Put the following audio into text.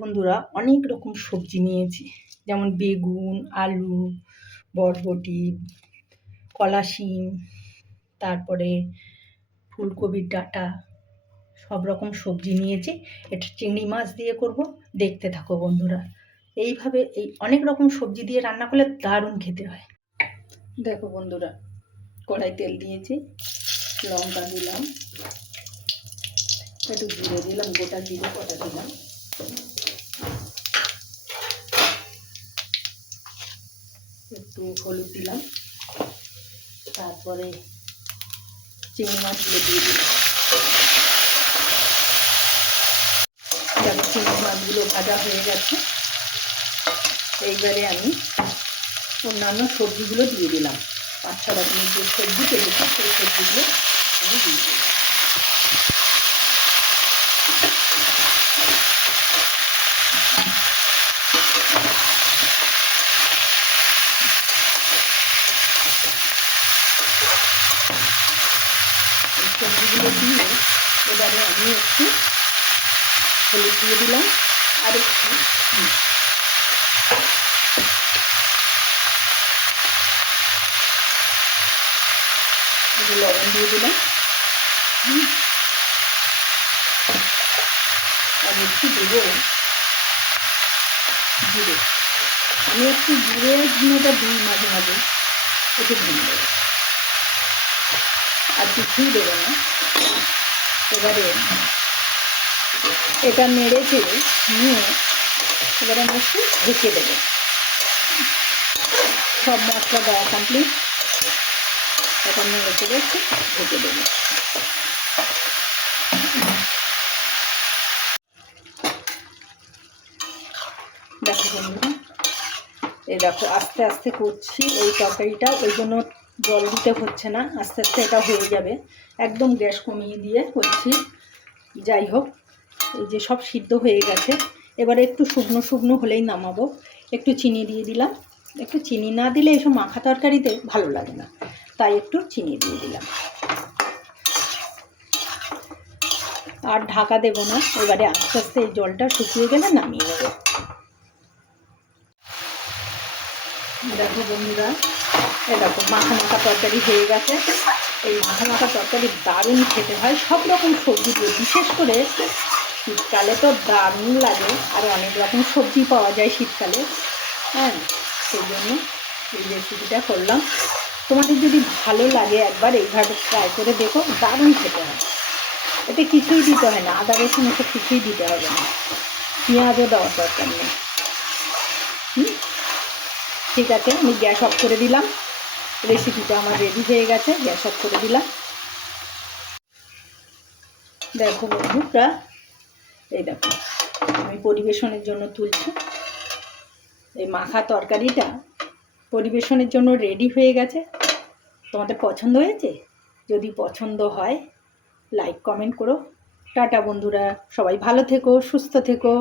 বন্ধুরা অনেক রকম সবজি নিয়েছি, যেমন বেগুন, আলু, বরবটি, কলা শিম, তারপরে ফুলকপির ডাঁটা, সব রকম সবজি নিয়েছি। এটা চিংড়ি মাছ দিয়ে করব, দেখতে থাকো বন্ধুরা। এইভাবে এই অনেক রকম সবজি দিয়ে রান্না করলে দারুণ খেতে হয়। দেখো বন্ধুরা, কড়াই তেল দিয়েছি, লঙ্কা দিলাম, একটু জিরে দিলাম, গোটা জিরে কটা দিলাম, একটু হলুদ দিলাম, তারপরে চিংড়ি মাছগুলো দিয়ে দিলাম। দেখো চিংড়ি মাছগুলো ভাজা হয়ে গেছে। এইবারে আমি অন্যান্য সবজিগুলো দিয়ে দিলাম। 5-6 রকমের যে সবজি পেয়েছি সেই সবজিগুলো আমি দিয়ে দিলাম। এই সবজিগুলো দিয়ে এবারে আমি একটু হলুদ দিয়ে দিলাম, আর একটু লবণ দিয়ে দিলাম, আর একটু দেবো জিরে। আমি একটু জিরে ধনেটা দিই মাঝে মাঝে, একটু ভেঙে দেবো, আর কিছুই দেবো না। এবারে এটা নেড়ে চেড়ে নিয়ে এবারে আমি একটু ঢেকে দেবো। সব মশলা দেওয়া কমপ্লিট, এখন নেড়ে চেড়ে একটু ঢেকে দেবো। দেখো বন্ধুরা, এই দেখো আস্তে আস্তে করছি এই তরকারিটা, ওই জন্য জল দিতে হচ্ছে না, আস্তে আস্তে এটা হয়ে যাবে। একদম গ্যাস কমিয়ে দিয়ে করছি। যাই হোক, এই যে সব সিদ্ধ হয়ে গেছে, এবারে একটু শুকনো শুকনো হলেই নামাবো। একটু চিনি দিয়ে দিলাম, একটু চিনি না দিলে এসব মাখা তরকারিতে ভালো লাগে না, তাই একটু চিনি দিয়ে দিলাম। আর ঢাকা দেবো না, এবারে আস্তে আস্তে এই জলটা শুকিয়ে গেলে নামিয়ে নেবো। দেখো বন্ধুরা, এরকম মাখা মাখা তরকারি হয়ে গেছে। এই মাখা মাখা তরকারি দারুণ খেতে হয় সব রকম সবজি দিয়ে, বিশেষ করে শীতকালে তো দারুণ লাগে। আর অনেক রকম সবজি পাওয়া যায় শীতকালে, হ্যাঁ, সেই জন্য এই রেসিপিটা করলাম। তোমাদের যদি ভালো লাগে একবার এইভাবে ট্রাই করে দেখো, দারুণ খেতে হয়। এতে কিছুই দিতে হয় না, আদা রসুন এসব কিছুই দিতে হবে না, পেঁয়াজও দেওয়ার দরকার নেই। ঠিক আছে, আমি গ্যাস অফ করে দিলাম। রেসিপিটা আমার রেডি হয়ে গেছে, গ্যাস অফ করে দিলাম। দেখো বন্ধুরা, এই দেখো আমি পরিবেশনের জন্য তুলছি। এই মাখা তরকারিটা পরিবেশনের জন্য রেডি হয়ে গেছে। তোমাদের পছন্দ হয়েছে? যদি পছন্দ হয় লাইক কমেন্ট করো। টাটা বন্ধুরা, সবাই ভালো থেকো, সুস্থ থেকো।